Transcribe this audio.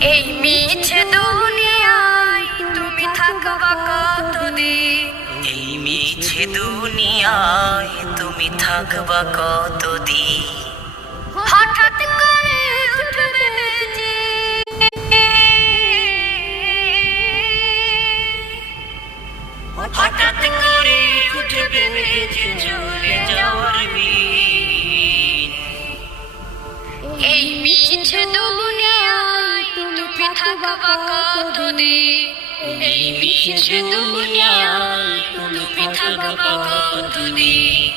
এই মিছে দুনিয়ায় তুমি থাকবা কতদিন? এই মিছে দুনিয়ায় তুমি থাকবা কতদিন? হঠাৎ করে উঠবে যে, হঠাৎ করে উঠবে যে চলে যাওয়ার দিন। এই মিছে দুনিয়ায় তুমি থাকবা কতদিন? এই মিছে দুনিয়ায় তুমি থাকবা কতদিন?